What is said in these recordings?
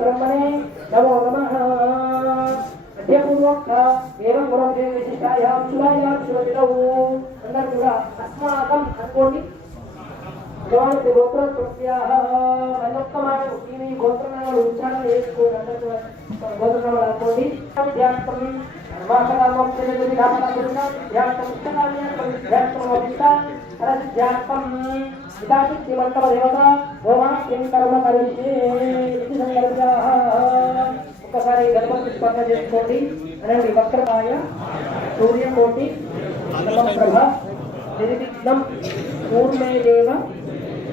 ब्रह्मणे नमो नमः। अध्यपूर्वक एवं गुरुदेव विशिष्टायां शिवायां शिवतिलौ अंदर अस्माकं अनुकोटि గోత్ర గోత్ర ప్రత్యాహ మనోత్తమాన ఉద్యమి గోత్రనామ ఉచ్చారణ చేసుకొని అందరూ గోత్రనామ అనుకోండి ధ్యానం మాసకామోక్షేది నామనామృత ధ్యానం పుస్తకాన్ని ధ్యానం వదిస్తా ధ్యానం ఇదాటి శ్రీమంతమ దేవత ఓమాఖ్యం కర్మ కరిష్యే ఇది సంకల్ప ఒక్కసారి గణపతి స్మరణ చేసుకోండి అనండి వక్రకాయ సూర్యకోటి సమప్రభ నిర్విఘ్నం పూర్ణేదేవ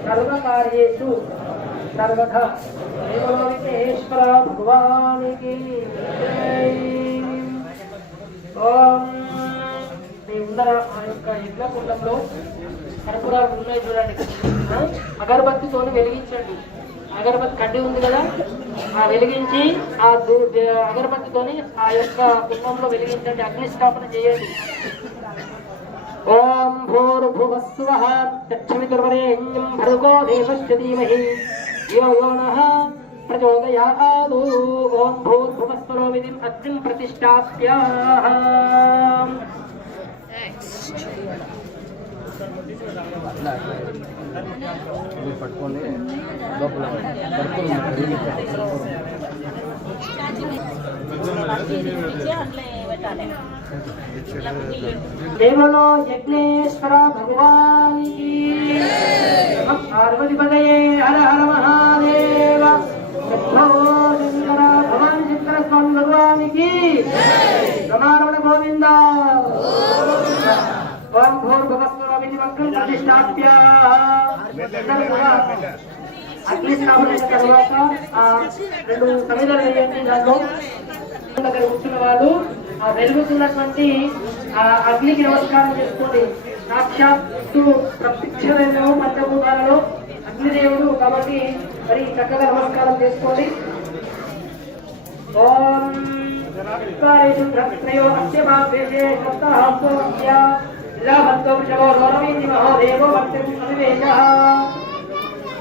सर्वकार्येषु सर्वथा देवलोकेश्वर भगवान की जय। ओम ముందర ఆ యొక్క యజ్ఞకుండంలో కర్పూరాలు ఉన్నాయి చూడండి, అగరబత్తితో వెలిగించండి. అగరబత్తి కడ్డి ఉంది కదా, ఆ వెలిగించి ఆ అగరబత్తితోని ఆ యొక్క కుండంలో వెలిగించండి, అగ్నిస్థాపన చేయండి. ओम भूर्भुवस्सुवः तत्सवितुर्वरेण्यं भर्गो देवस्य धीमहि यो यो नः प्रचोदयात्। ओम भूर्भुवस्सुरोमितिम् अग्निं प्रतिष्ठाप्य పట్టుకొని లోపల देवलो यज्ञेश्वर भगवान की पार्वतीपतये हर हर महादेव। शंकर भगवान शंकर स्वामी भगवान की रमारमण गोविंद। ओम भूर्भुवस्सुवः प्रतिष्ठाप्य అగ్నిస్థాపన తర్వాత రెండు సమిధలు వేయండి. దాంట్లో దగ్గర కూర్చున్న వాళ్ళు ఆ వెలుగుతున్నటువంటి ఆ అగ్నికి నమస్కారం చేసుకోండి. సాక్షాత్తు ప్రత్యక్షమైన పంచభూతాలలో అగ్నిదేవుడు కాబట్టి మరి చక్కగా నమస్కారం చేసుకోండి. ఓం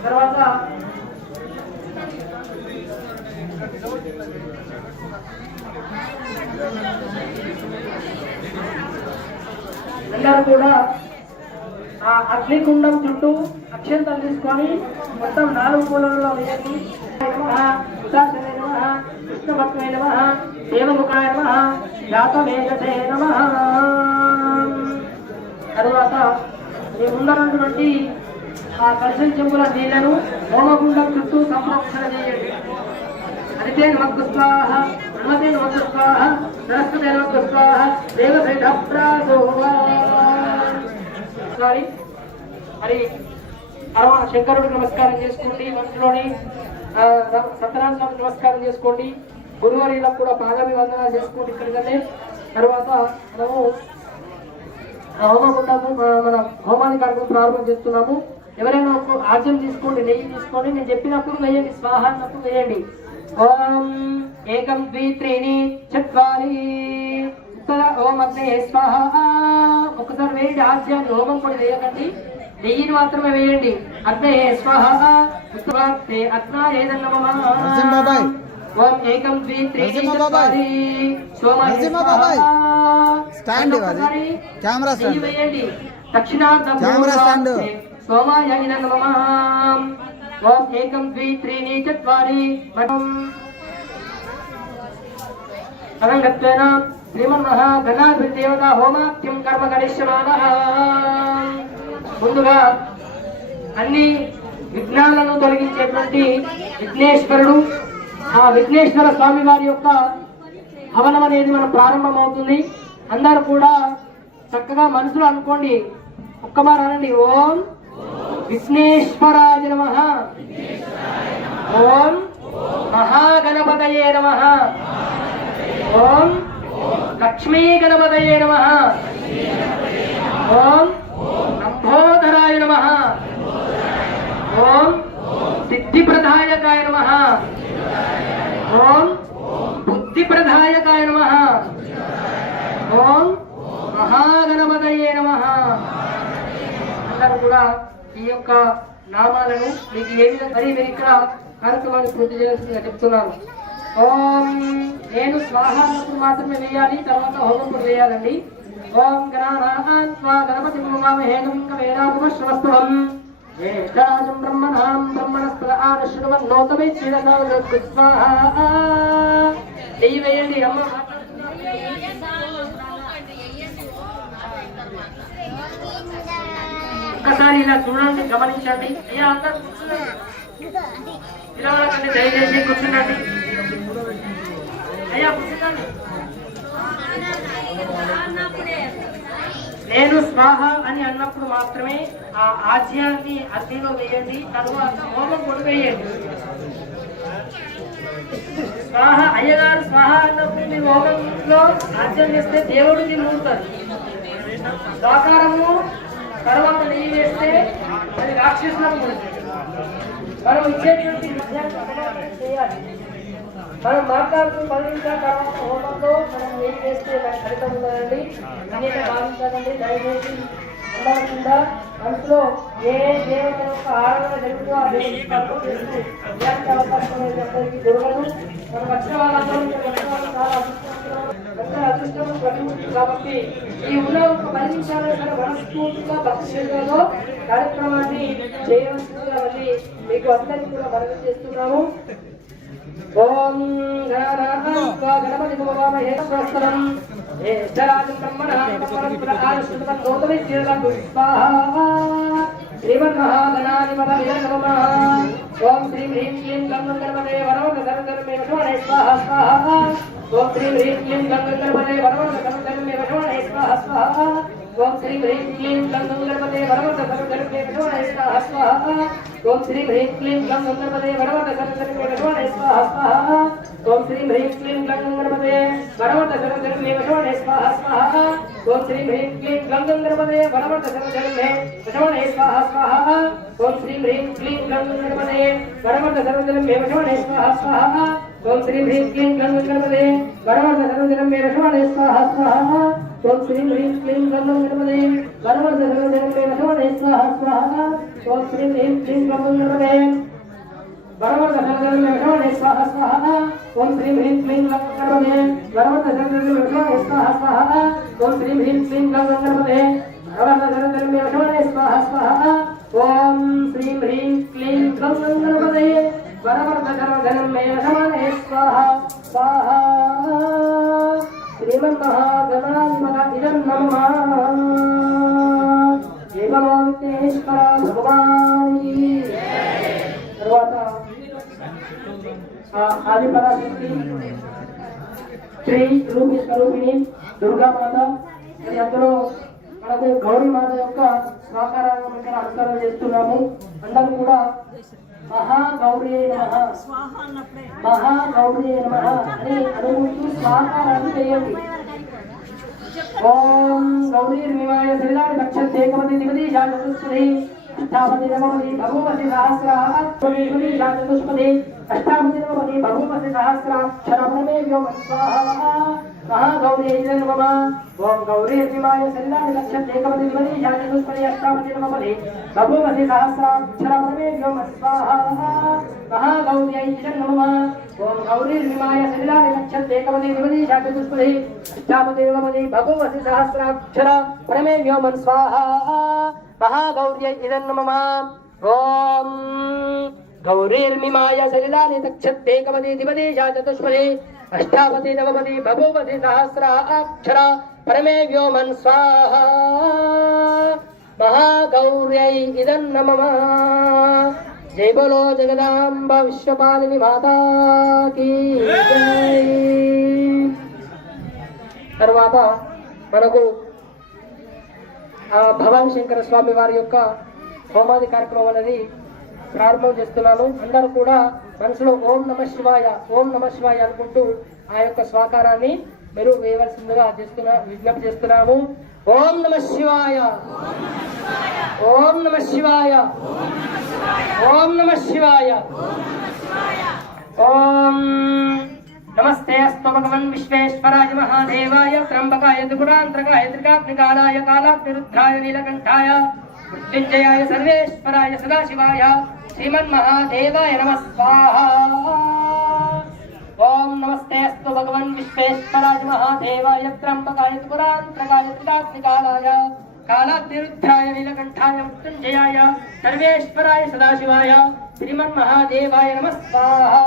తర్వాత అందరూ కూడా ఆ అగ్నికుండం చుట్టూ అక్షంతలు తీసుకొని మొత్తం 4 మూలలలో వేయండి. కృష్ణభక్తాయ నమః, దేవముఖాయ నమః, జాతవేదతే నమః. తర్వాత ఈ ముందరంటి ఆ కలశం చెంబుల నీళ్లను హోమగుండం చుట్టూ సంరక్షణ చేయండి. హరితే నమః స్వాహ, హనుమతే నమః స్వాహ, సరస్వతే నమః స్వాహ, మరి శంకరుడికి నమస్కారం చేసుకోండి. మనసులోని సత్యనారాయణ స్వామి నమస్కారం చేసుకోండి. గురువారీలకు కూడా పాదాభివందనాలు చేసుకోండి. ఇక్కడికనే తర్వాత మనము హోమగుండము మన హోమాన్ని కార్యక్రమం ప్రారంభం చేస్తున్నాము. ఎవరైనా ఒక ఆజ్యం తీసుకోండి, నెయ్యి తీసుకోండి. నేను చెప్పినప్పుడు వేయండి, స్వాహ అన్నప్పుడు వేయండి. ఓం ఏకం ద్వి త్రీణి చత్వారి ఓం అగ్నే స్వాహ. ఒకసారి వేయండి ఆజ్యాన్ని, హోమం కూడా వేయకండి, నెయ్యిని మాత్రమే వేయండి. అగ్నే స్వాహ అగ్నాయ నమః. ఓం ఏకం ద్వి త్రీణి చత్వారి సోమాయ స్వాహ. వేయండి దక్షిణార్థం సోమాయ నమః. ఓం ఏకం ద్వి త్రీణి చత్వారి అనంగత్వేన శ్రీమన్మః గణాధిదేవత హోమాఖ్యం కర్మ గణిష్యమానః. ముందుగా అన్ని విఘ్నాలను తొలగించేటువంటి విఘ్నేశ్వరుడు, ఆ విఘ్నేశ్వర స్వామి వారి యొక్క హవనం అనేది మనం ప్రారంభమవుతుంది. అందరూ కూడా చక్కగా మనసులో అనుకోండి, ఒక్కమారు అనండి. ఓం విఘ్నేశ్వరాయ నమః, ఓం మహాగణపతయే नमः ओम लक्ष्मी गणपतये नमः ओम लंबोदराय नमः ओम सिद्धिप्रदायकाय नमः ओम बुद्धिप्रदायकाय नमः ओम महागणपतये नमः అందరూ కూడా ఈ యొక్క నామాలను మీకు ఏ విధంగా మరి మీరు ఇక్కడ కార్యక్రమాన్ని పూర్తి చేయాల్సిందిగా చెప్తున్నాను. ఓం నేను స్వాహాన్నప్పుడు మాత్రమే వేయాలి, తర్వాత హోమం కూడా వేయాలండి. ఓం గణానాం త్వా గణపతిం హవామహేనం కవేనాముపశ్రవస్తవం జ్యేష్ఠరాజం బ్రహ్మణాం బ్రహ్మణస్పద ఆనశ్రువన్నోతమై స్వాహా. నెయ్యి వేయండి అమ్మ. ఒక్కసారి ఇలా చూడండి, గమనించండి. అయ్యా అందరూ కూర్చున్నాండి, దయచేసి కూర్చుండండి. అయ్యా కూర్చున్నాండి. నేను స్వాహ అని అన్నప్పుడు మాత్రమే ఆ ఆజ్యాన్ని అగ్నిలో వేయండి, తరువాత హోమం కూడా వేయండి. స్వాహ అయ్యగారు స్వాహ అన్నప్పుడు మీ హోమంలో ఆజ్యం వేస్తే దేవుడికి మూడుతారు. సాకారము తర్వాత నెయ్యి వేస్తే అది రాక్షసులకు పడుతుంది. మనం ఇచ్చేటువంటి చేయాలి. మనం మాట్లాడుతూ 10 నిమిషాల తర్వాత హోమంలో మనం నెయ్యి వేస్తే దానికి ఫలితం ఉండదండి. అన్నిటి భావించాలండి. దయచేసి ఉండకుండా మనసులో ఏ దేవత యొక్క ఆరాధన జరుగుతూ ఆ దేవతకి అవకాశం అందరికీ దొరకదు. మనం వచ్చిన వాళ్ళందరూ చాలా అదృష్టం ప్రతిమూర్తి కాబట్టి ఈ ఉన్న ఒక 10 నిమిషాలు మనస్ఫూర్తిగా భక్తి శ్రద్ధలో కార్యక్రమాన్ని చేయవలసిందిగా మళ్ళీ మీకు అందరికీ కూడా మనవి చేస్తున్నాము. ఓం గణపతి భవామహే స్వస్తం జ్యేష్ఠరాజం బ్రహ్మణాం బ్రహ్మణస్పద ఆనశ్రువన్నోతమై స్వాహా. శ్రీమన్మహాగణాధిపతయే నమః. ఓం శ్రీం హ్రీం క్లీం గం గణపతయే వరవరధరధరమే వశవనే స్వాహా స్వాహా. ఓం శ్రీం హ్రీం క్లీం గం గణపతయే వరవరధరధరమే వశవనే స్వాహా స్వాహా. ఓం శ్రీం హ్రీం క్లీం గం గణపతయే వరవరధరధరమే వశవనే స్వాహా స్వాహా. ఓం శ్రీం హ్రీం క్లీం గం గణపతయే వరవరధరధరమే వశవనే స్వాహా స్వాహా. ఓం శ్రీం హ్రీం క్లీం గం గణపతయే వరవరధరధరమే వశవనే స్వాహా స్వాహా. ఓం శ్రీం హ్రీం క్లీం గం గణపతయే వరవరధరధరమే వశవనే స్వాహా స్వాహా. ఓం శ్రీం హ్రీం క్లీం గం గణపతయే వరవరధరధరమే వశవనే స్వాహా స్వాహా. ఓం శ్రీం హ్రీం క్లీం గం గణపతయే వరవరధరధరమే వశవనే స్వాహా స్వాహా. ఓం శ్రీం హ్రీం క్లీం గం గణపతయే వరవరధరధరమే వశవనే స్వాహా స్వాహా. ఓం శ్రీం హ్రీం క్లీం గం గణపతయే వరవరధరధరమే వశవనే స్వాహా స్వాహా. ఓం శ్రీం హ్రీం క్లీం గం గణపతయే వరవరధరధరమే వశవనే స్వాహా స్వాహా. ఓం శ్రీం హ్రీం క్లీం గం గణపతయే వరవరధరధరమే వశవనే స్వాహా స్వాహా. ఓం శ్రీం హ్రీం క్లీం గం గణపతయే వరవరధరధరమే వశవనే స్వాహా స్వాహా. శ్రీమన్మహాగణాధిపతయే నమః. జయ బలో విఘ్నేశ్వర భగవానికి. తర్వాత ఆదిపరాశక్తి శ్రీ రూపి స్వరూపిణి దుర్గామాత, మరి అందులో మనకు గౌరీ మాత యొక్క స్వాకారాన్ని ఇక్కడ నమస్కారం చేస్తున్నాము. అందరూ కూడా మహాగౌరీ నమః మహాగౌరీ నమః అని అనుకుంటూ స్వాకారాన్ని చేయండి. ఓం గౌరీర్మిమాయ శరీరాన్ని దక్షతే కమతి దివతి శాంతస్తుని అష్టాపతి నమపతి భగవతి సహస్రాక్షరమే అష్టాపతి నమపతి భగవతి సహస్రాక్షరమే వ్యోమ స్వాహా. మహాగౌరీ నమః. ఓం గౌరీర్మిమాయ శరీరాన్ని దక్షతే కమతి దివతి శాంతస్తుని అష్టాపతి నమపతి భగవతి సహస్రాక్షరమే వ్యోమ స్వాహా. మహాగౌరీ నమః. ఓం గౌరీర్మిమాయ శరీరాన్ని దక్షతే కమతి దివతి శాంతస్తుని అష్టాపతి నమపతి భగవతి సహస్రాక్షర పరమే వ్యోమ స్వాహా. మహాగౌర్యై నమః. ఓం గౌరీర్మిమాయ శరీరాన్ని దక్షతే కమతి దివతి చతుష్పది అష్టాపతి నవపతి బభూవతి సహస్రాక్షర పరమే వ్యోమన్ స్వాహా. మహాగౌర్యై నమః. జై బోలో జగదాంబ విశ్వపాలిని మాతా కీ జై. తర్వాత మనకు భవానీ శంకర స్వామి వారి యొక్క హోమాది కార్యక్రమం అనేది ప్రారంభం చేస్తున్నాను. అందరూ కూడా మనసులో ఓం నమ శివాయ ఓం నమ శివాయ అనుకుంటూ ఆ యొక్క స్వాకారాన్ని మీరు వేయవలసిందిగా విజ్ఞప్తి చేస్తున్నాము. ఓం నమ శివాయ ఓం నమ శివాయ ఓం నమ శివాయ ఓం నమస్తే అస్తు భగవన్ విశ్వేశ్వరాయ మహాదేవాయ త్రంబకాయ త్రిపురాంతకాయ త్రికాగ్నికాలాయ కాలాగ్నిరుద్రాయ నీలకంఠాయ మృత్యుంజయాయ సర్వేశ్వరాయ సదాశివాయ శ్రీమన్మహాదేవాయ నమః స్వాహా. ఓం నమస్తే అస్తు భగవన్ విశ్వేశ్వరాయ మహాదేవాయ త్రంబకాయ త్రిపురాంతకాయ త్రికాగ్నికాలాయ కాలాగ్నిరుద్రాయ నీలకంఠాయ మృత్యుంజయాయ సర్వేశ్వరాయ సదాశివాయ శ్రీమన్మహాదేవాయ నమః స్వాహా.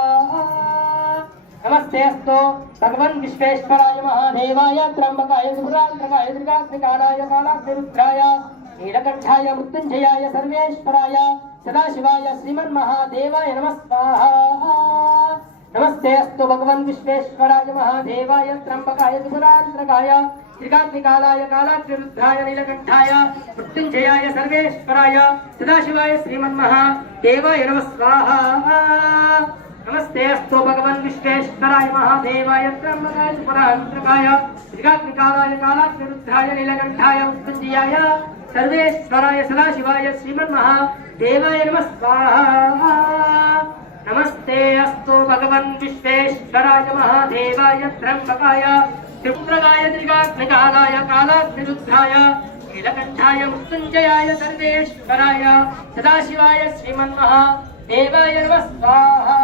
నమస్తే అస్తు భగవన్ విశ్వేశ్వరాయ మహాదేవాయ త్రంబకాయ త్రిపురాంతకాయ త్రికాగ్నికాలాయ కాలాగ్నిరుద్రాయ నీలకంఠాయ మృత్యుంజయాయ సర్వేశ్వరాయ సదాశివాయ శ్రీమన్మహాదేవాయ నమః స్వాహా. నమస్తే అస్తు భగవన్ విశ్వేశ్వరాయ మహాదేవాయ త్రంబకాయ త్రిపురాంతకాయ త్రికాగ్నికాలాయ కాలాగ్నిరుద్రాయ నీలకంఠాయ మృత్యుంజయాయ సర్వేశ్వరాయ సదాశివాయ శ్రీమన్మహాదేవాయ నమః స్వాహా. నమస్తే అస్తు భగవన్ విశ్వేశ్వరాయ మహాదేవాయ త్రంబకాయ త్రిపురాంతకాయ త్రికాగ్నికాలాయ కాలాగ్నిరుద్రాయ నీలకంఠాయ మృత్యుంజయాయ సర్వేశ్వరాయ సదాశివాయ శ్రీమన్మహాదేవాయ నమః స్వాహా. నమస్తే అస్తు భగవన్ విశ్వేశ్వరాయ మహాదేవాయ త్రంబకాయ త్రిపురాయ త్రికాగ్నికాలాయ కాలాగ్నిరుద్రాయ నీలకంఠాయ మృత్యుంజయాయ సర్వేశ్వరాయ సదాశివాయ శ్రీమన్మహాదేవాయ నమః స్వాహా.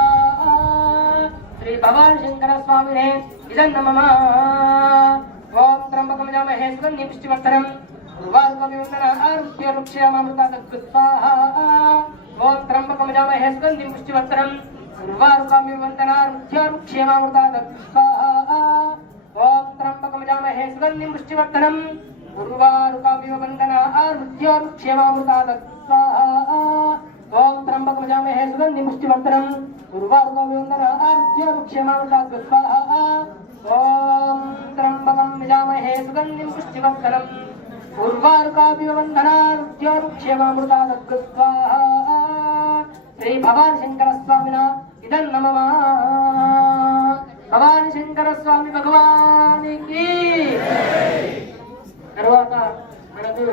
శ్రీ భవాన్ శంకర స్వామినే ఇదం నమః. ఓం త్రంబకం యజామహే సుగంధిం పుష్టివర్ధనం ఉర్వారుకమివ వందనార్ఘ్య వృక్షయామామృతాదగ్గు స్వాహా. ఓం త్రంబకం యజామహే సుగంధిం పుష్టివర్ధనం ఉర్వారుకమివ వందనార్ఘ్య వృక్షయామామృతాదగ్గు స్వాహా. ఓం త్రంబకం యజామహే సుగంధిం పుష్టివర్ధనం ఉర్వారుకమివ వందనార్ఘ్య వృక్షయామామృతాదగ్గు స్వాహా. ఓం త్రంబకం యజామహే సుగంధిం పుష్టివర్ధనం ఉర్వారుకమివ వందనార్ఘ్య వృక్షయామామృతాదగ్గు స్వాహా. ఓం త్రంబకం యజామహే సుగంధిం పుష్టివర్ధనం ఉర్వారుకమివ వందనార్ఘ్య వృక్షయామామృతాదగ్గు స్వాహా. శ్రీ భవాన్ శంకర స్వామిన ఇదం నమః. భవాన్ శంకర స్వామి భగవానికి. తర్వాత మనకు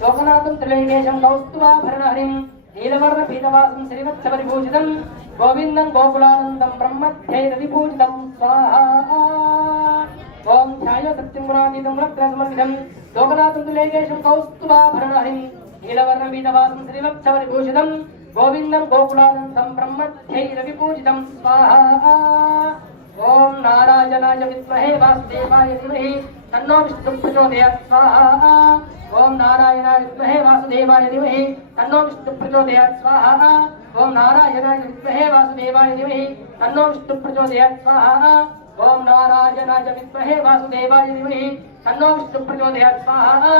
లోకనాథం త్రిలింగేశం కౌస్తుభాభరణహరిం నీలవర్ణ పీతవాసం శ్రీవత్సపరిభూషితం గోవిందం గోకులానందం బ్రహ్మధ్యైరవిభూషితం స్వాహా. ఓం ధ్యాయ సత్యం గుణాతీతం రత్నసమన్వితం లోకనాథం త్రిలింగేశం కౌస్తుభాభరణహరిం నీలవర్ణ పీతవాసం శ్రీవత్సపరిభూషితం గోవిందం గోకులానందం బ్రహ్మధ్యైరవిభూషితం స్వాహా. ఓం నారాయణాయ విద్మహే వాసుదేవాయ ధీమహి తన్నో విష్ణుః ప్రచోదయాత్ స్వాహా. ఓం నారాయణాయ విద్మహే వాసుదేవాయ ధీమహి తన్నో విష్ణుః ప్రచోదయాత్ స్వాహా. ఓం నారాయణాయ విద్మహే వాసుదేవాయ ధీమహి తన్నో విష్ణుః ప్రచోదయాత్ స్వాహా. ఓం నారాయణాయ విద్మహే వాసుదేవాయ ధీమహి తన్నో విష్ణుః ప్రచోదయాత్ స్వాహా.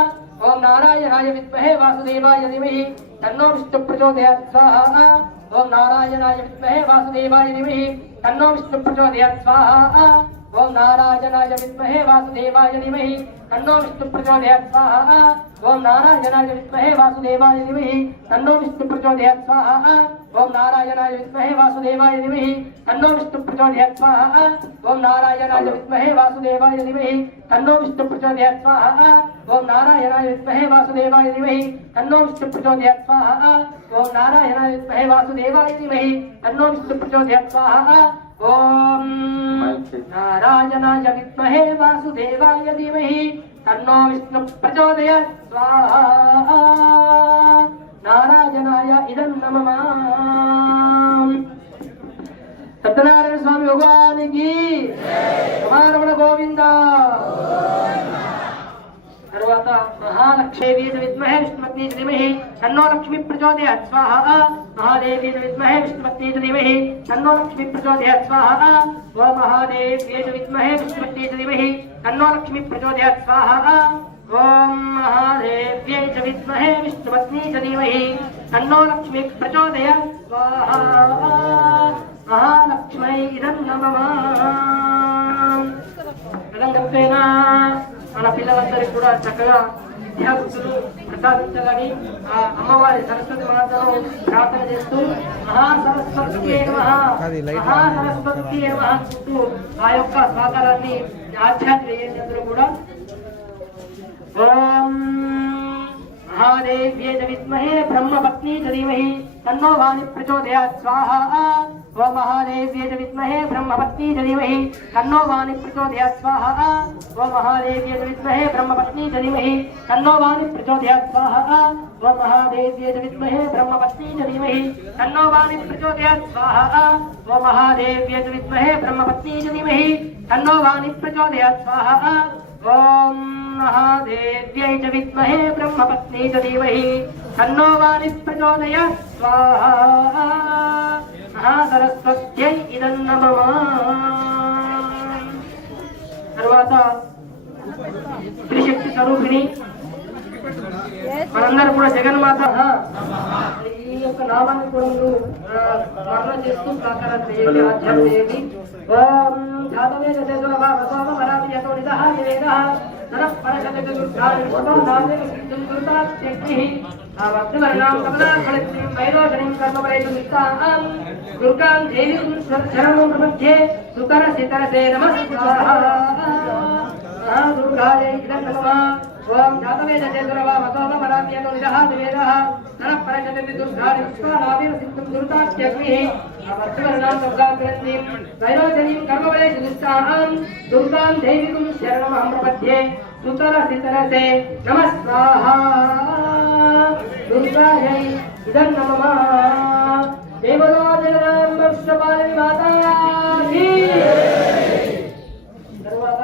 ఓం నారాయణాయ విద్మహే వాసుదేవాయ ధీమహి తన్నో విష్ణుః ప్రచోదయాత్ స్వాహా. ఓం నారాయణాయ విద్మహే వాసుదేవాయ ధీమహి తన్నో విష్ణుః ప్రచోదయాత్ స్వాహా. ఓం నారాయణాయ విద్మహే వాసుదేవాయ ధీమహి తన్నో విష్ణుః ప్రచోదయాత్ స్వాహా. ఓం నారాయణాయ విద్మహే వాసుదేవాయ ధీమహి తన్నో విష్ణుః ప్రచోదయాత్ స్వాహా. ఓం నారాయణాయ విద్మహే వాసుదేవాయ ధీమహి తన్నో విష్ణుః ప్రచోదయాత్ స్వాహా. ఓం నారాయణాయ విద్మహే వాసుదేవాయ ధీమహి తన్నో విష్ణుః ప్రచోదయాత్ స్వాహా. ఓం నారాయణాయ విద్మహే వాసుదేవాయ ధీమహి తన్నో విష్ణుః ప్రచోదయాత్ స్వాహా. ఓం నారాయణాయ విద్మహే వాసుదేవాయ ధీమహి తన్నో విష్ణుః ప్రచోదయాత్ స్వాహా. ఓం నారాయణాయ విద్మహే వాసుదేవాయ ధీమహి తన్నో విష్ణుః ప్రచోదయాత్ స్వాహా. నారాయణాయ ఇదం నమః. సత్యనారాయణ స్వామి భగవానికి రమణ గోవింద. తరువాత మహాలక్ష్మీ విద్మహే విష్ణుపత్ని ధీమహి తన్నో లక్ష్మీ ప్రచోదయాత్ స్వాహా. మహాదేవి విద్మహే విష్ణుపత్ని ధీమహి తన్నో లక్ష్మీ ప్రచోదయాత్ స్వాహా. ఓం మహాదేవి విద్మహే విష్ణుపత్ని ధీమహి తన్నో లక్ష్మీ ప్రచోదయాత్ స్వాహా. ఓం మహాదేవ్యై చ విద్మహే విష్ణుపత్ని ధీమహి తన్నో లక్ష్మీ ప్రచోదయాత్ స్వాహా. మహాలక్ష్మై ఇదం నమః. మన పిల్లలందరికీ కూడా చక్కగా విద్యాబుద్ధులు ప్రసాదించాలని ఆ అమ్మవారి సరస్వతి మాతను ప్రార్థన చేస్తూ మహాసరస్వతి అంటూ ఆ యొక్క స్వాకారాన్ని ఆధ్యాత్మిక కూడా ఓం महादेव्ये च विद्महे ब्रह्मपत्नी च धीमहि तन्नो वाणी प्रचोदयात् स्वाहा ओम महादेव्ये च विद्महे ब्रह्मपत्नी च धीमहि तन्नो वाणी प्रचोदयात् स्वाहा ओम महादेव्ये च विद्महे ब्रह्मपत्नी च धीमहि तन्नो वाणी प्रचोदयात् स्वाहा ओम महादेव्ये च विद्महे ब्रह्मपत्नी च धीमहि तन्नो वाणी प्रचोदयात् स्वाहा ओम महादेव्ये च विद्महे ब्रह्मपत्नी च धीमहि तन्नो वाणी प्रचोदयात् स्वाहा ओम महादेव्यै च विद्महे ब्रह्मपत्नी च धीमहि तन्नो वाणी प्रचोदयात् स्वाहा महासरस्वत्यै इदं नमः తర్వాత త్రిశక్తి స్వరూపిణి మనందరూ కూడా జగన్మాత ఈ యొక్క నామాన్ని కూడా స్మరణ చేస్తూ సాకారం చేయండి ఆధ్యాత్మ చేయండి ఓం జాతమే జయతో నిదః వేదః నరః పరశతక దుర్గానిర్వతో నామే సిద్ధం దుర్గాక్షేత్రిః ఆవద్వర్ణాం కమలా ఫలత్రిం వైరోధనిం కర్మపరేతు నిత్తాం దుర్గాం దేవీం శరణం ప్రపద్యే సుతరసితరసే నమస్కారః దుర్గాయై ఇదం నమః ఓం జాతమే జయతో నిదః వేదః నరః పరశతక దుర్గానిర్వతో నామే సిద్ధం దుర్గాక్షేత్రిః ఆవద్వర్ణాం కమలా ఫలత్రిం వైరోధనిం కర్మపరేతు నిత్తాం దుర్గాం దేవీం శరణం ప్రపద్యే సుతరసితరసే నమస్కారః दुर्गायै इदं नमः देवलो जगदाम्बपालिनी माता की తర్వాత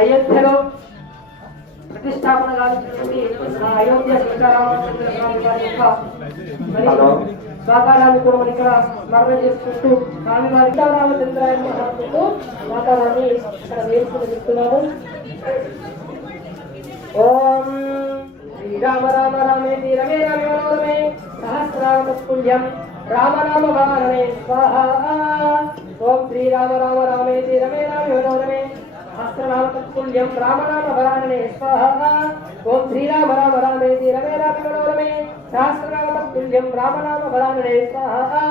అయోధ్యలో ప్రతిష్టాపన గావించినటువంటి అయోధ్య సీతారామచంద్ర స్వామి వారి యొక్క సాకారాన్ని కూడా మనం ఇక్కడ స్మరణ చేసుకుంటూ స్వామి వారి సీతారామచంద్రాయ మహాత్ముడు సాకారాన్ని ఇక్కడ వేసుకుని చెప్తున్నాము ఓం శ్రీరామ రామ రామేతి రమే రమే మనోరమే సహస్రామ తత్పుల్యం రామ రామ వారణే స్వాహా ఓం శ్రీరామ రామ రామేతి రమే రమే మనోరమే సహస్రనామ తత్పుల్యం రామ రామ వారణే స్వాహా ఓం శ్రీరామ రామ రామేతి రమే రమే మనోరమే సహస్రనామ తత్పుల్యం రామ రామ వారణే స్వాహా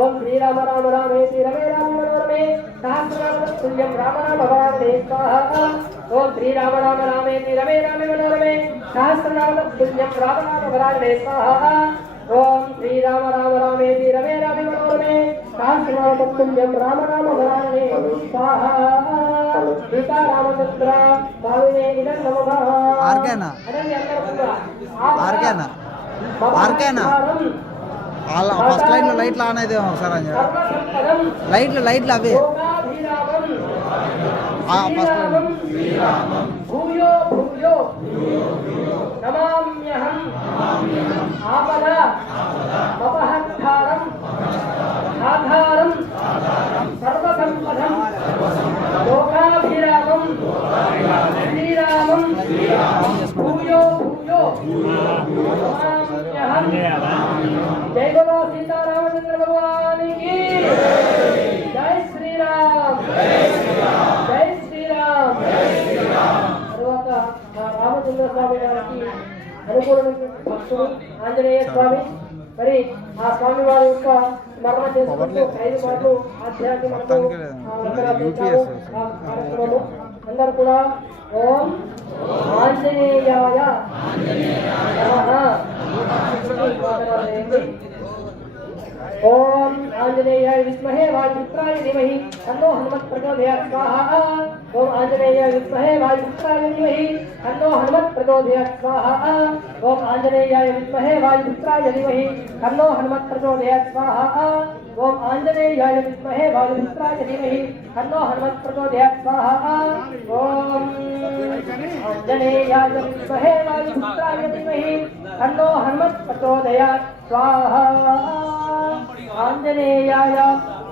ఓం శ్రీరామ రామ రామేతి రమే రమే మనోరమే సహస్రనామ తత్పుల్యం రామ రామ వారణే స్వాహా ఓం శ్రీరామ రామ రామేతి రమే రమే మనోరమే సహస్రనామ తత్పుల్యం రామ రామ వారణే స్వాహా ఓం శ్రీరామ రామ రామేతి రమే రమే మనోరమే సహస్రనామ తత్పుల్యం రామ రామ వారణే స్వాహా సీతారామచంద్ర స్వామినే ఇదం నమః ఆర్కేనా ఆర్కేనా ఆర్కేనా ఫస్ట్ లైన్ లో లైట్లు ఆన్ అయితే ఒకసారి అని లైట్లు అవి ఫస్ట్ భూయో భూయో నమామ్యహం ఆపద మపహంతారం ఆధారం సర్వసంపదం లోకాభిరామం శ్రీరామం భూయో భూయో నమామ్యహం జై బోలో సీతారామచంద్ర భగవానికి జై శ్రీరామ్ జై శ్రీరామ్ తర్వాత రామచంద్ర స్వామి గారికి అనుకూలమైన భక్తుడు ఆంజనేయ స్వామి మరి ఆ స్వామి వారి యొక్క స్మరణ చేసుకుంటూ 5 మాటలు ఆధ్యాత్మిక అందరూ కూడా ఓం ఆంజనేయాయ ఓం ఆంజనేయాయ విద్మహే వాయుపుత్రాయ ధీమహి తన్నో హనుమత్ ప్రచోదయాత్ స్వాహా ఓం ఆంజనేయాయ విద్మహే వాయుపుత్రాయ ధీమహి తన్నో హనుమత్ ప్రచోదయాత్ స్వాహా ఓం ఆంజనేయాయ విద్మహే వాయుపుత్రాయ ధీమహి తన్నో హనుమత్ ప్రచోదయాత్ స్వాహా ఓం ఆంజనేయాయ విద్మహే వాయుపుత్రాయ ధీమహి తన్నో హనుమత్ ప్రచోదయాత్ స్వాహా ఓం ఆంజనేయాయ విద్మహే వాయుపుత్రాయ ధీమహి తన్నో హనుమత్ ప్రచోదయాత్ స్వాహా ఆంజనేయాయ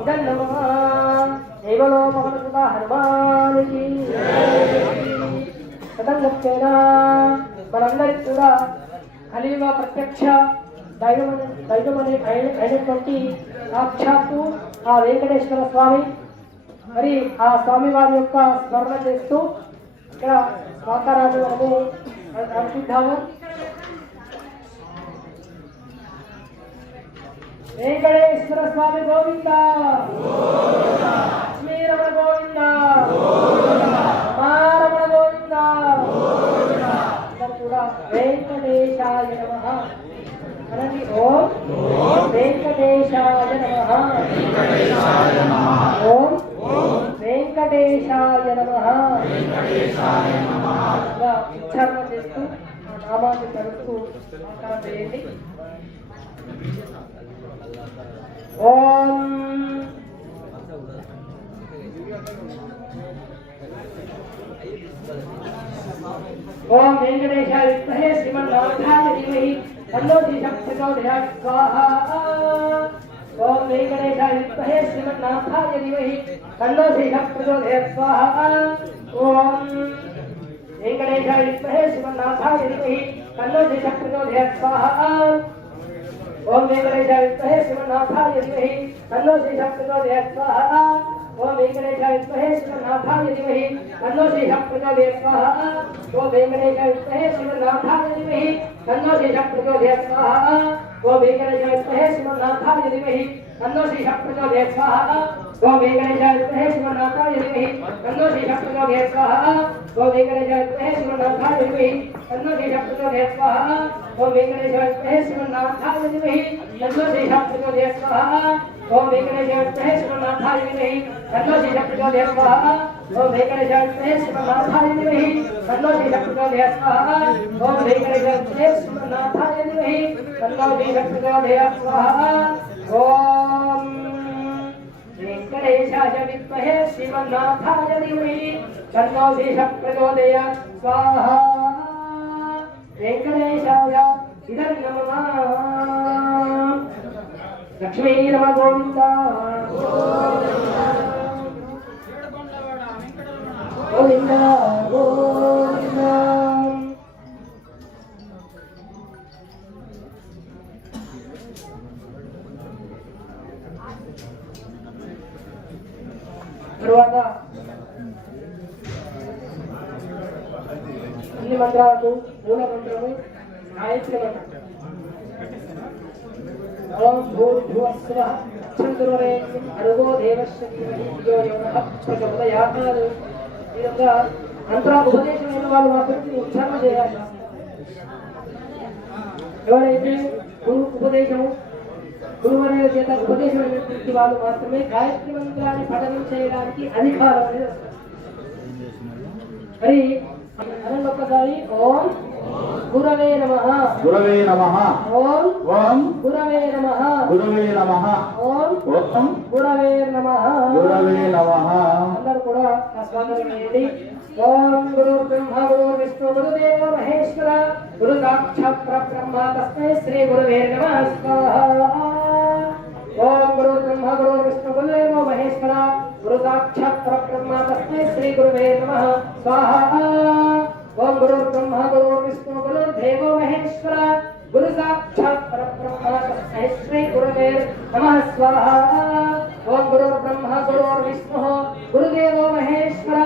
ఇదం నమః దేవలో పవనసుత హనుమానికి సతంగత్వేన మనందరికీ కూడా కలియుగ ప్రత్యక్ష దైవమని అయినటువంటి సాక్షాత్తు ఆ వెంకటేశ్వర స్వామి మరి ఆ స్వామి వారి యొక్క స్మరణ చేస్తూ ఇక్కడ స్వాకారాన్ని మనము అనుకుంటాము. వెంకటేశ్వర స్వామి గోవింద, లక్ష్మీరమణ గోవింద, రమణ గోవింద. కూడా వెంకటేశాయ నమః అనండి. ఓం వెంకటేశాయ నమః, ఓం వెంకటేశాయ నమః. ఉచ్చారణ చేస్తూ నామాన్ని తరుస్తూ నమస్కారం చేయండి. ఓం ఓం వెంకటేశాయ విద్మహే శ్రీమన్నాథాయ ధీమహి తన్నో ప్రచోదయాత్ స్వాహా. ఓం వెంకటేశాయ విద్మహే శ్రీమన్నాథాయ ధీమహి తన్నో ప్రచోదయాత్ స్వాహా. ఓం వెంకటేశాయ విద్మహే శ్రీమన్నాథాయ ధీమహి తన్నో ప్రచోదయాత్ స్వాహా. ఓం వెంకటేశాయ విద్మహే శ్రీమన్నాథాయ ధీమహి తన్నో ప్రచోదయాత్ స్వాహా. ఓం వెంకటేశాయ విద్మహే శ్రీమన్నాథాయ ధీమహి తన్నో ప్రచోదయాత్ స్వాహా. ఓం వెంకటేశాయ విద్మహే శ్రీమన్నాథాయ ధీమహి తన్నో ప్రచోదయాత్ స్వాహా. ఓం వెంకటేశాయ విద్మహే శ్రీమన్నాథాయ ధీమహి తన్నో ప్రచోదయాత్ స్వాహా. ఓం వెంకటేశాయ విద్మహే శ్రీమన్నాథాయ ధీమహి తన్నో ప్రచోదయాత్ స్వాహా. ఓం వెంకటేశాయ విద్మహే శ్రీమన్నాథాయ ధీమహి తన్నో ప్రచోదయాత్ స్వాహా. ఓం వెంకటేశాయ విద్మహే శ్రీమన్నాథాయ ధీమహి తన్నో ప్రచోదయాత్ స్వాహా. ఓం వెంకటేశాయ విద్మహే శ్రీమన్నాథాయ ధీమహి తన్నో ప్రచోదయాత్ స్వాహా. ఓం వెంకటేశాయ విద్మహే శ్రీమన్నాథాయ ధీమహి తన్నో ప్రచోదయాత్ స్వాహా. ఓం వెంకటేశాయ విద్మహే శ్రీమన్నాథాయ ధీమహి తన్నో ప్రచోదయాత్ స్వాహా. ఓం వెంకటేశాయ విద్మహే శ్రీమన్నాథాయ ధీమహి తన్నో ప్రచోదయాత్ స్వాహా. వెంకటేశాయ ఇదం నమః. లక్ష్మీ రమ గోవింద, గోవింద గోవింద. తరువాత అన్ని మంత్రాలకు మూల మంత్రము గాయత్రి మంత్రం. ఓం భూర్భువస్సువః చంద్రవరేణ్యం భర్గో దేవస్య ధీమహి ధియో యో నః ప్రచోదయాత్. ఈ విధంగా మంత్రాలు ఉపదేశమైన వాళ్ళు మాత్రం ఉచ్చారణ చేయాలి. ఎవరైతే ఉపదేశం గురువుల చేత ఉపదేశమైనటువంటి వాళ్ళు మాత్రమే గాయత్రి మంత్రాన్ని పఠనం చేయడానికి అధికారం అనేది వస్తుంది. మరి అనండి ఒక్కసారి. ఓం గురవే నమః, గురవే నమః. ఓం ఓం గురవే నమః, గురవే నమః. ఓం ఓం గురవే నమః. గురవే నమః. అందరూ కూడా స్వాగతం చేయండి. ఓం గురు బ్రహ్మ గురు విష్ణు గురుదేవ మహేశ్వర గురు సాక్షాత్ పరబ్రహ్మ తస్మై శ్రీ గురవే నమః స్వాహా. ఓం గురు బ్రహ్మ గురు విష్ణు గురుదేవ మహేశ్వర గురు సాక్షాత్ పరబ్రహ్మ తస్మై శ్రీ గురవే నమః స్వాహా. ఓం గురు బ్రహ్మ గురు విష్ణు గురుదేవ మహేశ్వర గురు సాక్షాత్ పరబ్రహ్మ తస్మై శ్రీ గురవే నమః స్వాహా. ఓం గురు బ్రహ్మ గురు విష్ణు గురుదేవ మహేశ్వర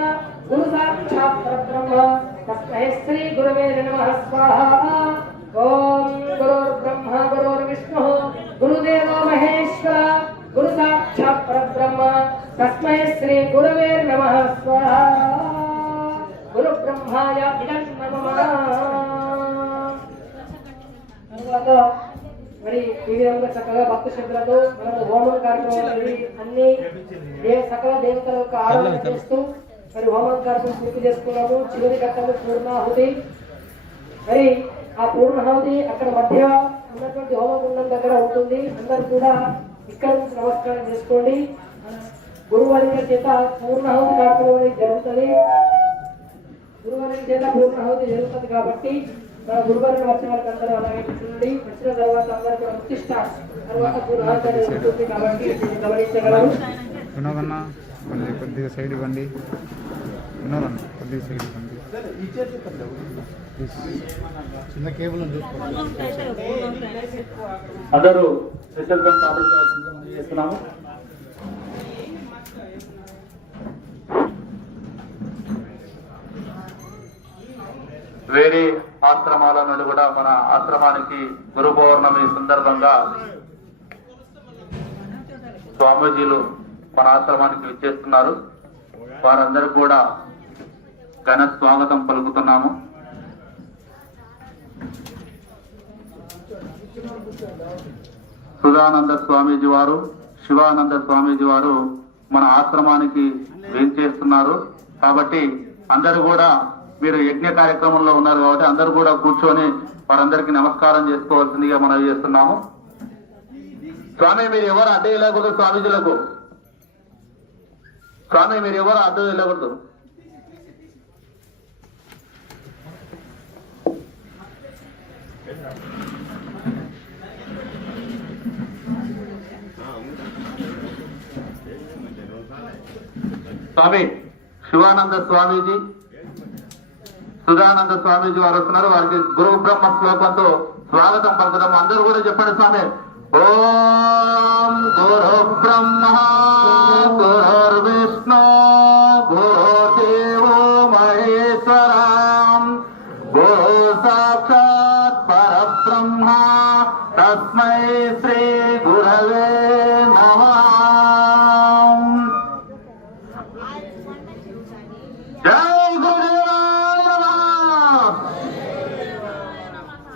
గురు సాక్షాత్ పరబ్రహ్మ తస్మై శ్రీ గురవే నమః స్వాహా. ఓం గురు బ్రహ్మ గురు విష్ణు గురుదేవ మహేశ్వర గురు సాక్షాత్ పరబ్రహ్మ తస్మై శ్రీ గురవే నమః స్వాహా. గురు బ్రహ్మాయ ఇదం నమః. తర్వాత మరి ఈ విధంగా చక్కగా భక్తి శ్రద్ధలతో మనము హోమం కార్యక్రమాలు అన్ని సకల దేవతల యొక్క ఆరాధన చేస్తూ మరి హోమం కార్యక్రమం పూర్తి చేసుకున్నాము. చివరి ఘట్టము పూర్ణాహుతి. మరి ఆ పూర్ణాహుతి అక్కడ మధ్య ఉన్నటువంటి హోమగుండం దగ్గర ఉంటుంది. అందరూ కూడా ఇక్కడ నుంచి నమస్కారం చేసుకోండి. గురువర్గ చేత పూర్ణాహుతి కార్యక్రమం జరుగుతుంది. గురువర్గ చేత పూర్ణాహుతి జరుగుతుంది కాబట్టి మన గురువర్గ వచ్చిన వాళ్ళకి అందరూ అలాగే కూర్చుండి. వచ్చిన తర్వాత అందరూ కూడా ఉత్తిష్ట తర్వాత పూర్ణాహుతి అనేది ఉంటుంది కాబట్టి గమనించగలరు. వినోదన్న కొద్దిగా సైడ్ ఇవ్వండి. వినోదన్న కొద్దిగా సైడ్ ఇవ్వండి. చిన్న కేబుల్ అందరూ నిశ్శబ్దంగా చేస్తున్నాము. వేరే ఆశ్రమాల నుండి కూడా మన ఆశ్రమానికి గురు పౌర్ణమి సందర్భంగా స్వామీజీలు మన ఆశ్రమానికి విచ్చేస్తున్నారు. వారందరూ కూడా ఘన స్వాగతం పలుకుతున్నాము. సుధానంద స్వామీజీ వారు, శివానంద స్వామీజీ వారు మన ఆశ్రమానికి వేంచేస్తున్నారు. కాబట్టి అందరూ కూడా, మీరు యజ్ఞ కార్యక్రమంలో ఉన్నారు కాబట్టి అందరూ కూడా కూర్చొని వారందరికీ నమస్కారం చేసుకోవాల్సిందిగా మనం చేస్తున్నాము. స్వామి మీరు ఎవరు అడ్డు వెళ్ళకూడదు, స్వామీజీలకు స్వామి మీరు ఎవరు అడ్డు వెళ్ళకూడదు. స్వామి శివానంద స్వామీజీ, సుధానంద స్వామీజీ వారు వస్తున్నారు. వారికి గురు బ్రహ్మ శ్లోకంతో స్వాగతం పలుకుదాం. అందరూ కూడా చెప్పండి స్వామి. ఓం గురు బ్రహ్మ గురుర్విష్ణు గురుదేవో మహేశ్వరం గురు సాక్షాత్ పరబ్రహ్మ తస్మై శ్రీ గురవే నమః. జై గురుదేవాయ నమః.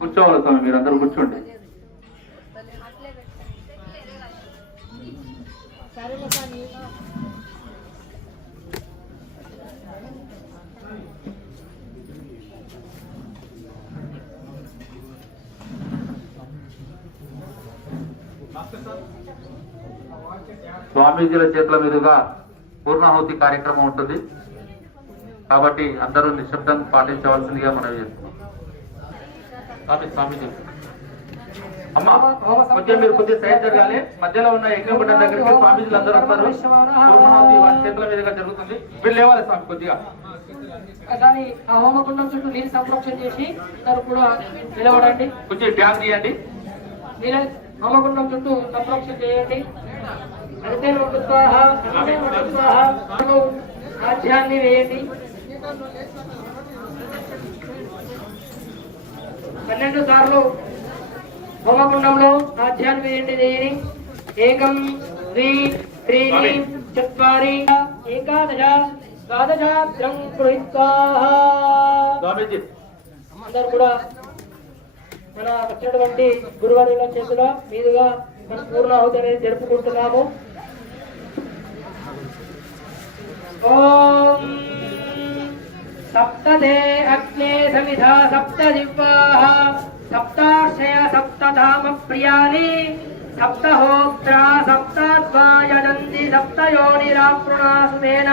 కూర్చోవాలి స్వామి, మీరందరూ కూర్చోండి. స్వామీజీల చేతుల మీదుగా పూర్ణాహుతి కార్యక్రమం ఉంటుంది కాబట్టి అందరూ నిశ్శబ్దం పాటించవలసిందిగా మనం చేస్తున్నాం. స్వామీజీ అమ్మ కొంచెం మీరు కొద్దిగా సైడ్ జరగాలి. మధ్యలో ఉన్న యజ్ఞగుండం దగ్గరికి స్వామీజీలు అందరూ వస్తారు. పూర్ణాహుతి వారి చేతుల మీదుగా జరుగుతుంది. మీరు లేవాలి స్వామి కొద్దిగా. ఒకసారి ఆ హోమకుండం చుట్టూ నీరు సంప్రోక్షణ చేసి అందరూ కూడా నిలబడండి. కొంచెం డ్యాన్స్ తీయండి. నీళ్ళ హోమకుండం చుట్టూ సంప్రోక్షణ చేయండి. అంతే స్వాహ స్వాహ ఆధ్యాన్ని వేయండి. 12 సార్లు హోమకుండంలో ఆధ్యాన్ని వేయండి. దేని ఏకం ద్వి త్రీణి చత్వారి ఏకాదశ ద్వాదశాబ్దం గృహీత్వా. అందరూ కూడా మన వచ్చినటువంటి గురువారుల చేతుల మీదుగా మన పూర్ణాహుతి అనేది జరుపుకుంటున్నాము. ఓం సప్తదే అగ్నే సమిధా సప్త దివ్వాః సప్తార్షయ సప్తధామ ప్రియాని సప్తహోత్రా సప్తాద్వాయనంది సప్తయోనిరాపృణాసుమేన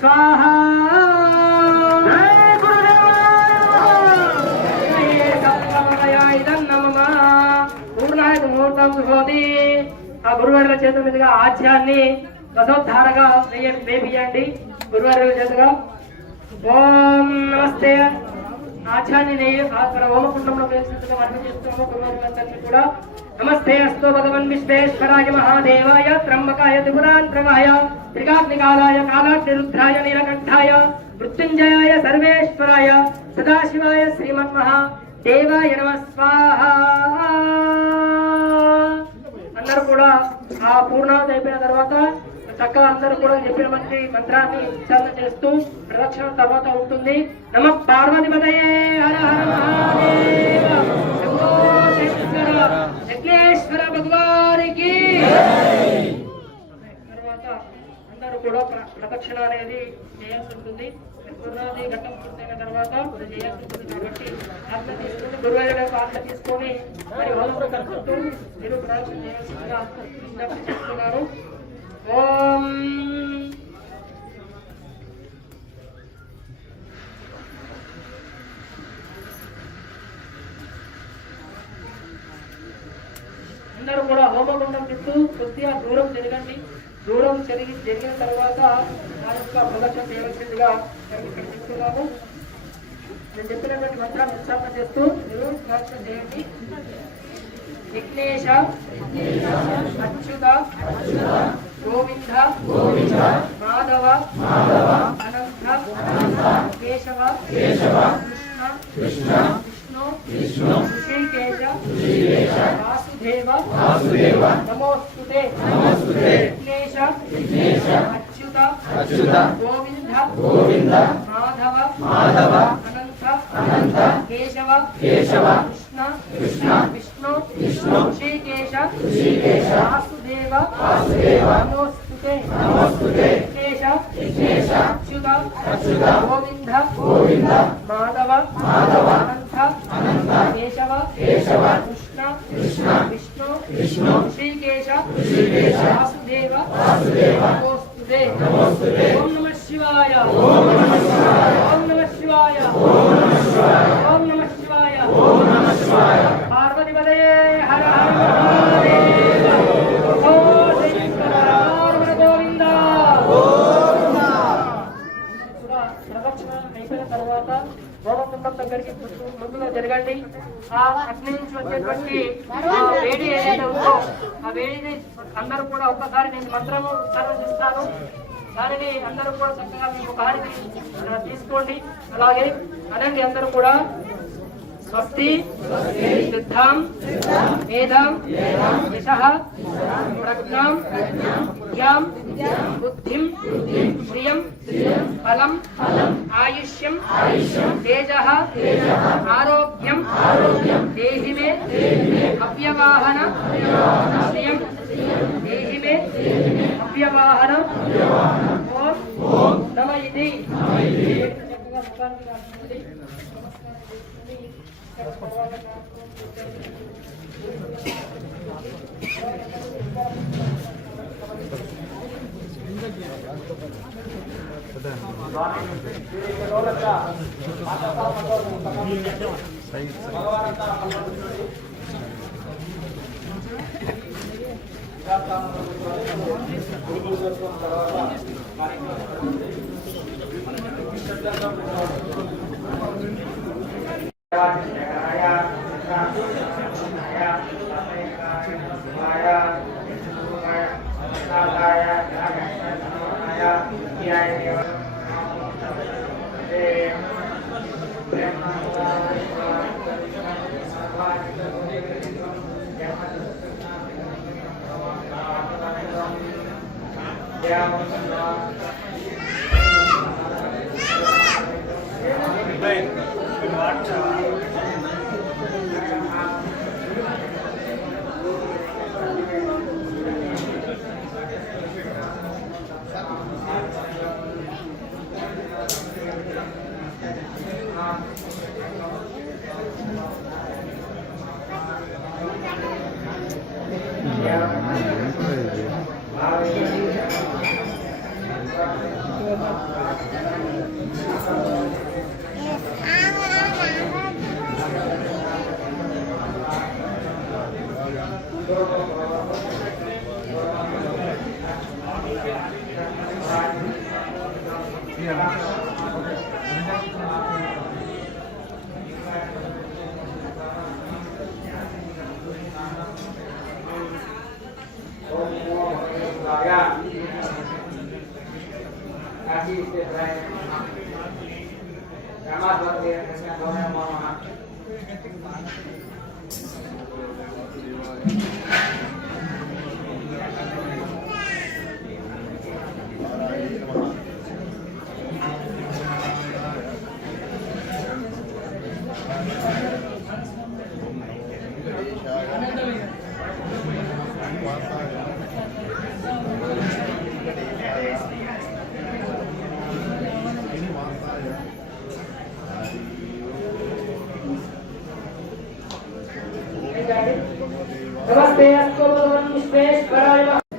స్వాహా. పూర్ణాయుధ ముహూర్తం శుభోది. ఆ గురువారుల చేతుల మీదుగా ఆజ్యాన్ని వసోద్ధారగా వేపియండి. గురువారుల చేతుగా ఓం నమస్తే ఆచార్యని అక్కడ హోమకుండంలో వేసినట్టుగా మనం చేస్తున్నాము. గురువారులందరినీ కూడా నమస్తే అస్తు భగవన్ విశ్వేశ్వరాయ మహాదేవాయ త్రంబకాయ త్రిపురాంతకాయ త్రికాగ్నికాలాయ కాలాగ్నిరుద్రాయ నీలకంఠాయ మృత్యుంజయాయ సర్వేశ్వరాయ సదాశివాయ శ్రీమన్మహా దేవాయ నమః స్వాహా. అందరూ కూడా ఆ పూర్ణాహుతి అయిపోయిన తర్వాత చక్కగా అందరూ కూడా చెప్పిన మంత్రాన్ని ఉచ్చారణ చేస్తూ ప్రదక్షిణ తర్వాత ఉంటుంది. నమః పార్వతీపతయే హర హర మహాదేవ శంభో శంకర యజ్ఞేశ్వర భగవానికి. తర్వాత అందరూ కూడా ప్రదక్షిణ అనేది చేయాల్సి ఉంటుంది. పూర్ణాహుతి ఘట్టం పూర్తయిన తర్వాత చేయాల్సి ఉంటుంది కాబట్టి ఆత్మ తీసుకుని గురువారి ఆత్మ తీసుకొని మరి హోమం కలుపుతూ మీరు ప్రదక్షిణ చేయాల్సిందిగా విజ్ఞప్తి చేస్తున్నారు. ఓం అందరూ కూడా హోమగుండం చుట్టూ కొద్దిగా దూరం జరగండి. దూరం జరిగిన తర్వాత ఆ యొక్క ప్రదక్షిణ చేయవలసిందిగా ఇక్కడ చెప్తున్నాము. నేను చెప్పినటువంటి మంత్రాన్ని ఉచ్చారణ చేస్తూ మీరు ప్రదక్షిణ చేయండి. విఘ్నేశ అచ్యుత గోవింద మాధవ అనంత కేశవ కృష్ణ విష్ణు శ్రీకేశ వాసుదేవ నమోస్తుతే విఘ్నేశ అచ్యుత గోవింద మాధవ అనంత కేశవ కృష్ణ విష్ణు శ్రీకేశ వాసుదేవ నమోస్తుతే విఘ్నేశ అచ్యుత గోవింద మాధవ అనంత కేశవ కృష్ణ విష్ణు శ్రీకేశ వాసుదేవ నమోస్తుతే ఓం నమః శివాయ ఓం నమః శివాయ ఓం నమః శివాయ పార్వతీపదే హర హర మహాదేవ ఓ శంకర పార్వత గోవింద ప్రదక్షిణ అయిపోయిన తర్వాత హోమకుండం దగ్గరికి ముందుగా జరగండి. ఆ అగ్ని నుంచి వచ్చేటువంటి వేడి ఏదైతే ఉందో ఆ వేడిని అందరూ కూడా ఒక్కసారి నేను మంత్రము ఉచ్చారణ చేస్తాను. దానిని అందరూ కూడా చక్కగా మీ ముఖానికి తీసుకోండి. అలాగే అనండి అందరూ కూడా స్వస్తి సిద్ధాం వేదాం యశః ప్రజ్ఞాం విద్యాం బుద్ధిం శ్రియం బలం ఆయుష్యం తేజః ఆరోగ్యం దేహి మే అవ్యవాహన శ్రియం దేహి మే అవ్యవాహన ఓం నమః ఇది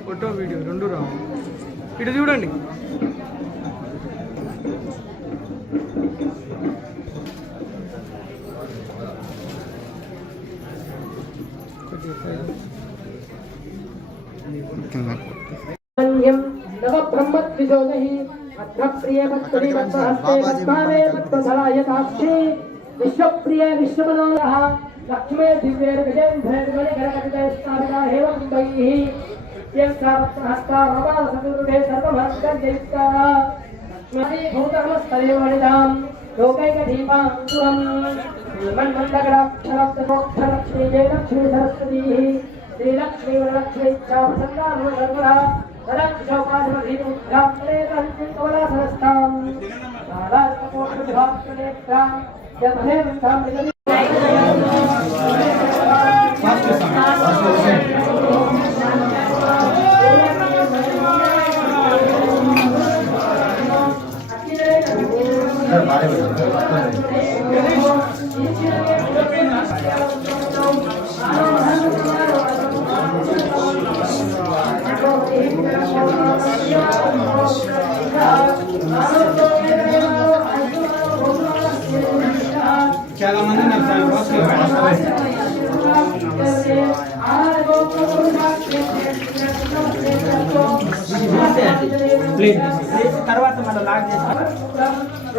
ఫోటో వీడియో రెండు రా ఇటు చూడండి. విశ్వప్రియ విశ్వమనోరః लक्ष्मे दिव्येर गजेन्द्रेन्द्रमणि गणपतिदैस्ताभिदा हेव कुम्भैः यं सावत्तहस्ता भवान् सदुर्वे सर्वमङ्गलजयिता लक्ष्मी भूतमस्तदेव वनितां लोकैकदीपाङ्कुरम् मन्मन्दगडाक्षरस्तमोक्षलक्ष्मी जय लक्ष्मी सरस्वतीः श्रीलक्ष्मी वरलक्ष्मी इच्छाप्रसन्नानो सर्वदा तदक्षोपाधिपतिमुद्रात्मने तन्त्रिं कमलासनस्ताम् बालार्कपोषविभात्मनेत्रां यथेवन्तां निगदितं చాలా మంది నాకు తర్వాత మళ్ళీ లాక్ చేసి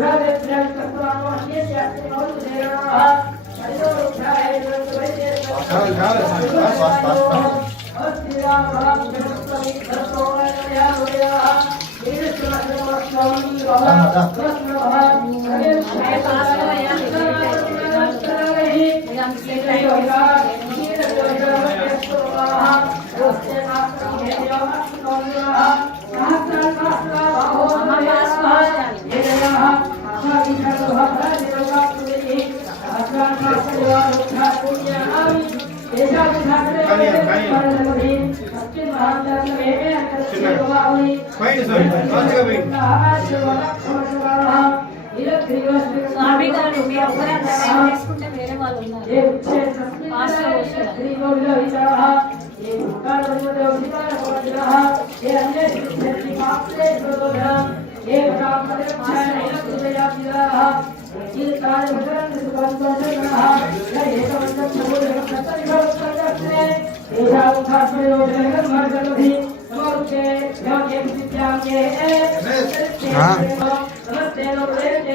స్వామి గారు మీరు ఒక్కరే చేసుకుంటే వేరే వాళ్ళు ఉన్నారు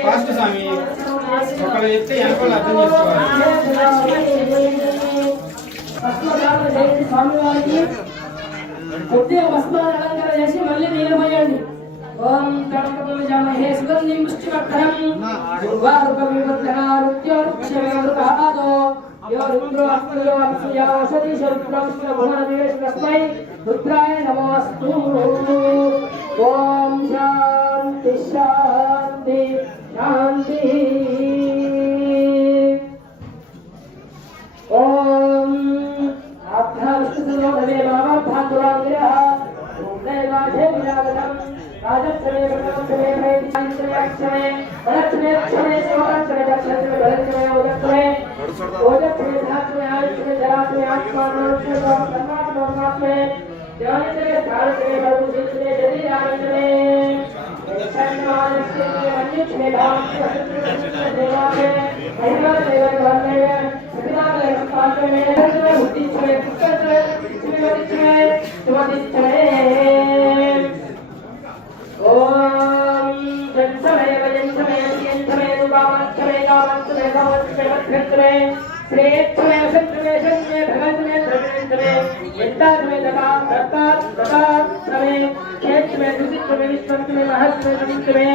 ఫాస్ట్ స్వామి ఒకళ్ళు చెప్తే వెనకాల అర్థం చేసుకోవాలి. స్వామివారికి కొద్దిగా వస్త్రాలు అలంకరణ చేసి మళ్ళీ నీలమయ్యండి. ఓం కనకమజామహే సుగంధిం పుష్టివర్ధనం దుర్వారుకవివర్ధనారుత్యోరుక్షమేవృతాదో యోరింద్రో అస్మయో అప్సయో సతీశరుద్రవిష్ణుభువనదేవస్మై రుద్రాయ నమోస్తు. ఓం శాంతి శాంతి శాంతి. ఓం ఆభ్యావిష్ణుసర్వోదమే మామాభ్యాంతురాంగిరః ఓందైవాధే విరాగతం రాజక్షమే ప్రథమక్షమే భైక్షమే వరక్షమే క్షమే శివరక్షమే దక్షక్షమే బలక్షమే ఉదక్షమే ఓజక్షమే ధాక్షమే ఆయుష్మే జరాక్షమే ఆత్మానోక్షమే కర్మాత్మే జ్ఞానక్షమే స్థానక్షమే బలక్షమే శరీరాక్షమే క్షణమానక్షమే మన్యుక్షమే భావక్షమే దేవాక్షమే మహిమాక్షమే వర్ణమే సతినాగలే పాత్రమే బుద్ధిక్షమే పుష్కక్షమే శివదిక్షమే శివదిక్షమే. ఓం జంఛమే వజంఛమే యంఛమే దుబామక్షమే గామక్షమే భవక్షమే వక్షమే శ్రేయక్షమే వశక్షమే శక్ష్మే భగవత్మే ద్రవ్యంఛమే యంతాక్షమే దత్తాత్మే క్షేత్రమే దుదిక్షమే విశ్వంఛమే మహత్మే సమిక్షమే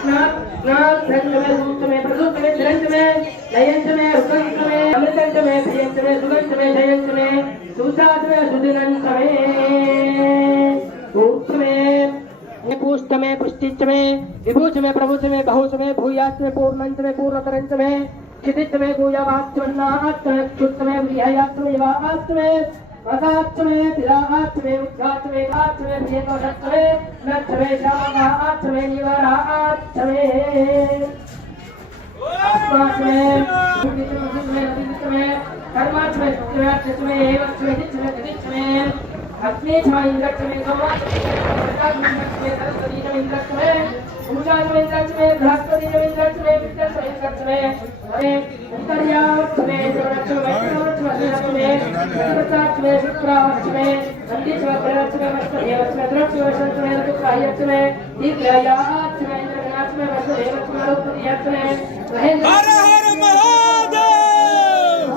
స్నాత్మే సూక్ష్మే ప్రసూక్ష్మే ధిరంఛమే లయంఛమే హృదంఛమే అమృతంఛమే ప్రియంఛమే సుగంఛమే జయంఛమే సుశాశ్మే సుదినంఛమే ఊర్ధ్వమే पूष्टमे पुष्टिचमे विभूषमे प्रभुषमे बहुषमे भूयात्मे पूर्णंचमे पूर्णतरंचमे क्षितिचमे भूयावाच्चमन्नात्मे क्षुत्तमे विहयात्मे यवात्मे मदात्मे तिरात्मे उद्घात्मे आत्मे प्रियतोषत्मे नच्छमे शामात्मे निवरात्मे आत्मात्मे भूतिचमे कर्मात्मे सुख्यात्मे एवत्मे दिच्छमे दिच्छमे अग्नि छाइंद्रक्षमे सोमात्मे सरस्वती इंद्रक्षमे पूजात्मे इंद्रक्षमे बृहस्पति इंद्रक्षमे विद्यात्मे इंद्रक्षमे अंतर्यात्मे जगक्षमे वैष्णवक्षमे प्रतात्मे शुक्राक्षमे नंदीश्वर प्रलक्षमे वस्तुदेवक्षमे द्रक्षमे वस्तुदेवक्षमे ऋतुकायक्षमे दीर्घयाक्षमे इंद्रनाक्षमे वस्तुदेवक्षमे रूपदीयक्षमे महेंद्र हर हर महादेव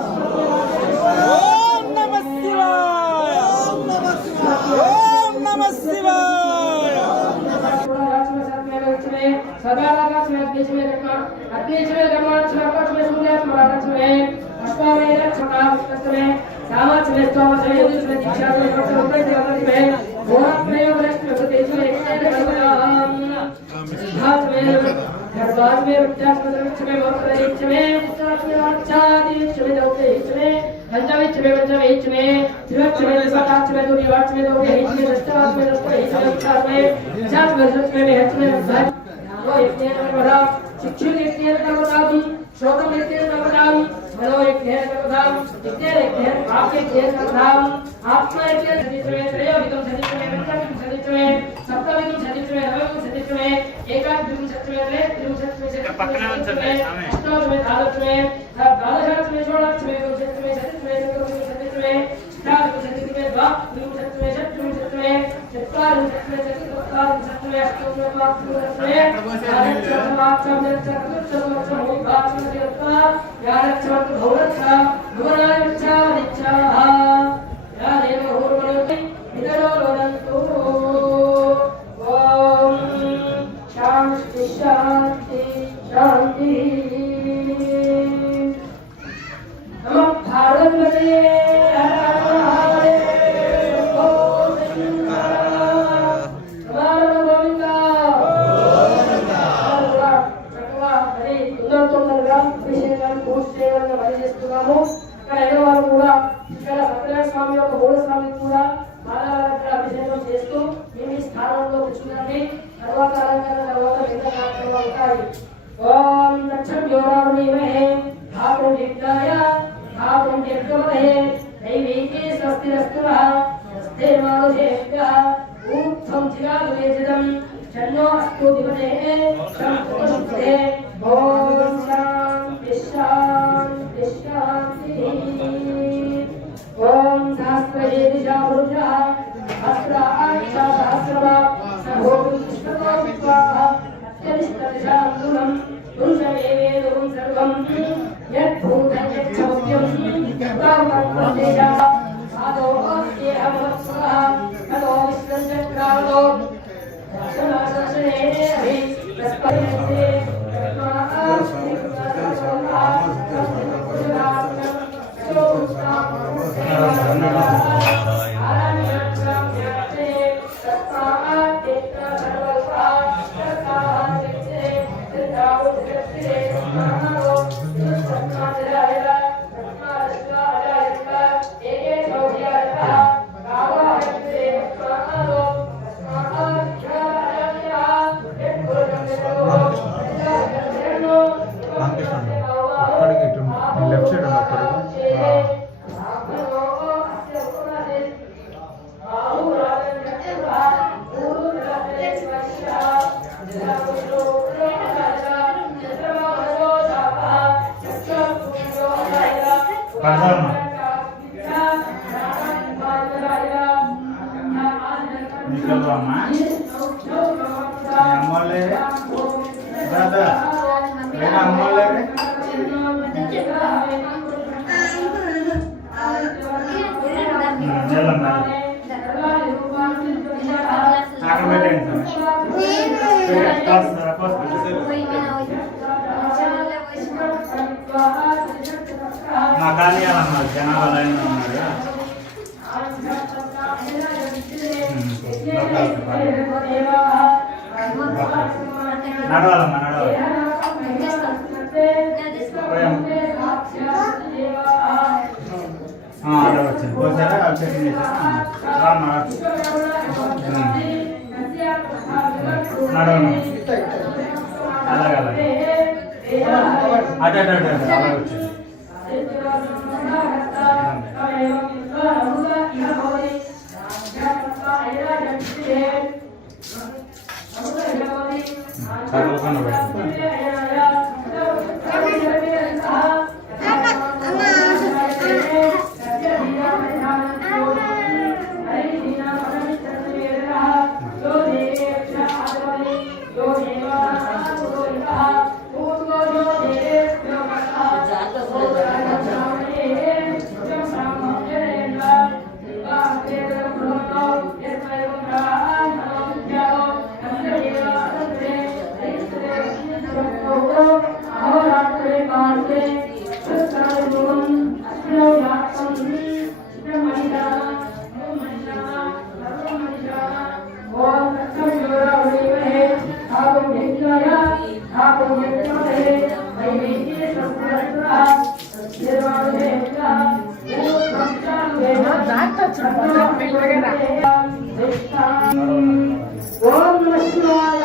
ఓం నమః శివాయ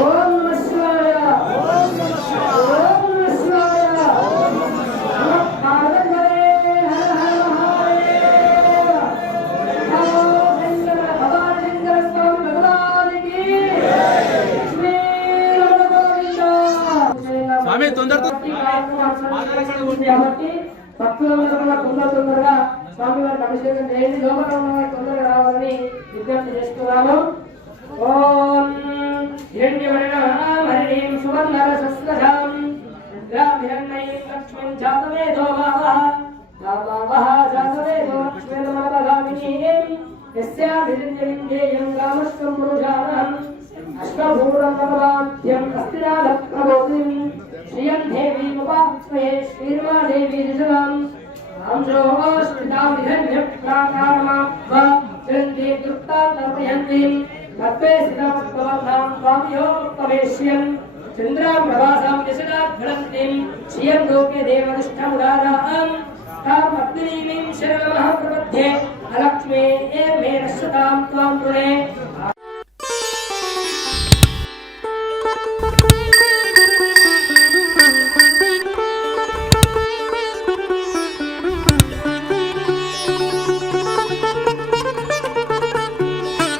ఓం నమః శివాయ ఓం నమః శివాయ పార్వతీ హర హర మహాదేవ భగవాన్ శంకర స్వామి భగవానికి శ్రీ రమణ గోవింద స్వామి తొందరతో కాబట్టి భక్తులందరూ కూడా తొందరగా స్వామి వారికి అభిషేకం చేయండి. లోపల ఉన్న వారు తొందరగా రావాలని విజ్ఞప్తి చేస్తున్నాము. ఓం హిరణ్యవర్ణీం సువర్ణరసస్రజాం గ్రామిరణ్యైం లక్ష్మీం జాతవేదో వావః జాతవేదో లక్ష్మీర్మలగామినీం యస్యాభిరిజ్యవిందేయం రామస్వం పురుషాణం అశ్వభూరమవాద్యం అస్తినాథప్రబోధిం శ్రియం దేవీముపాస్మయే శ్రీర్మా దేవీ దిశగాం लक्ष्मी